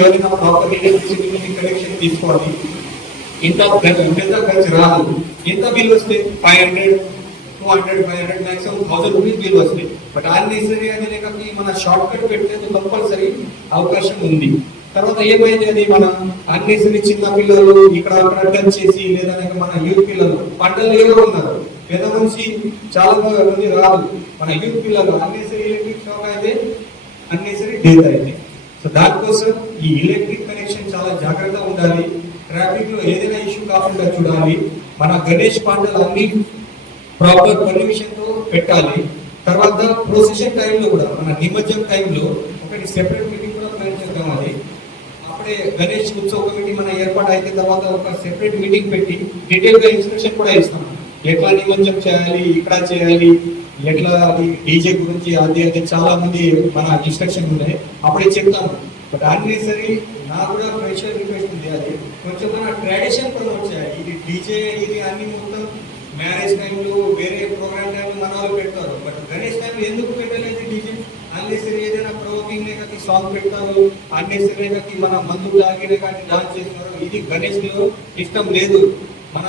ఎవరైనా proper connection తీసుకోవాలి. ఇంత పెద్ద ఖర్చు రాదు. ఎంత బిల్ వస్తే 500, 200, 500 మాక్సిమం 1000 రూపీస్ బిల్ వస్తాయి. బట్ అన్నెసరీ అనేది మన షార్ట్ కట్ పెడితే కంపల్సరీ అవకాశం ఉంది. తర్వాత ఏమైంది అది మన అన్నెసరీ చిన్న పిల్లలు ఇక్కడ అక్కడ టచ్ చేసి లేదా మన యూత్ పిల్లలు పంటలు ఎవరు ఉన్నారు పెద్ద మనిషి చాలా మంది రాదు. మన యూత్ పిల్లలు అన్నెసరీ ఎలక్ట్రిక్ షాక్ అయితే అన్నెసరీ డెత్ అయితే. సో దానికోసం ఈ ఎలక్ట్రిక్ కనెక్షన్ చాలా జాగ్రత్తగా ఉండాలి. ట్రాఫిక్ లో ఏదైనా ఇష్యూ కాకుండా చూడాలి. మన గణేష్ పంటలు అన్ని ప్రాపర్ పర్మిషన్ తో పెట్టాలి. తర్వాత ప్రొసెషన్ టైంలో కూడా మన నిమజ్జనం టైంలో ఒకటి సెపరేట్ మీటింగ్ కూడా ప్లాన్ చేద్దాం. అది అప్పుడే గణేష్ ఉత్సవ కమిటీ మన ఏర్పాటు అయిన తర్వాత ఒక సెపరేట్ మీటింగ్ పెట్టి డీటెయిల్ గా ఇన్స్ట్రక్షన్ కూడా ఇస్తాం. ఎట్లా నిమజ్జనం చేయాలి, ఇక్కడ చేయాలి, ఎట్లా డీజే గురించి అది చాలా మంది మన ఇన్స్ట్రక్షన్ ఉన్నాయి. అప్పుడే చెప్తాము. బట్ అన్నెసరీ నాకు కూడా స్పెషల్ రిక్వెస్ట్ ఉంది. అది కొంచెం మన ట్రెడిషన్ ప్రమోట్ చేయాలి. ఇది డీజే ఇది అన్ని మొత్తం మ్యారేజ్ టైంలో వేరే ప్రోగ్రామ్ టైంలో మన వాళ్ళు పెడతారు. బట్ గణేష్ టైం ఎందుకు పెట్టలేదు డీజే? అన్నెసరీ ఏదైనా ప్రోవోకింగ్ లేక సాంగ్ పెడతారు, అన్నెసరీ మన మందు తాగిన కానీ డాన్స్ చేస్తున్నారు. ఇది గణేష్ లో ఇష్టం లేదు. మన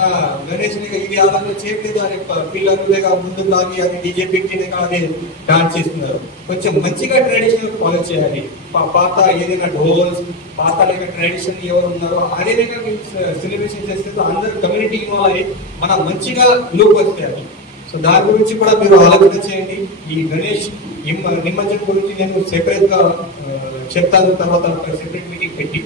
గణేష్ ఇది ఆలోచన చేయలేదు. అది పిల్లలు లేక ముందు లాగి అది డీజే పెట్టి అది డాన్స్ చేస్తున్నారు. కొంచెం మంచిగా ట్రెడిషనల్ ఫాలో చేయాలి. పాత ఏదైనా ఢోల్స్ పాత లేక ట్రెడిషన్ ఎవరు ఉన్నారో అదే సెలబ్రేషన్ చేస్తే అందరు కమ్యూనిటీ ఇన్వాల్వ్ అయ్యి మన మంచిగా లుక్ వస్తాయి. సో దాని గురించి కూడా మీరు ఆలోచన చేయండి. ఈ గణేష్ నిమజ్జనం గురించి నేను సెపరేట్ గా చెప్తాను. తర్వాత సెపరేట్ మీటింగ్ పెట్టి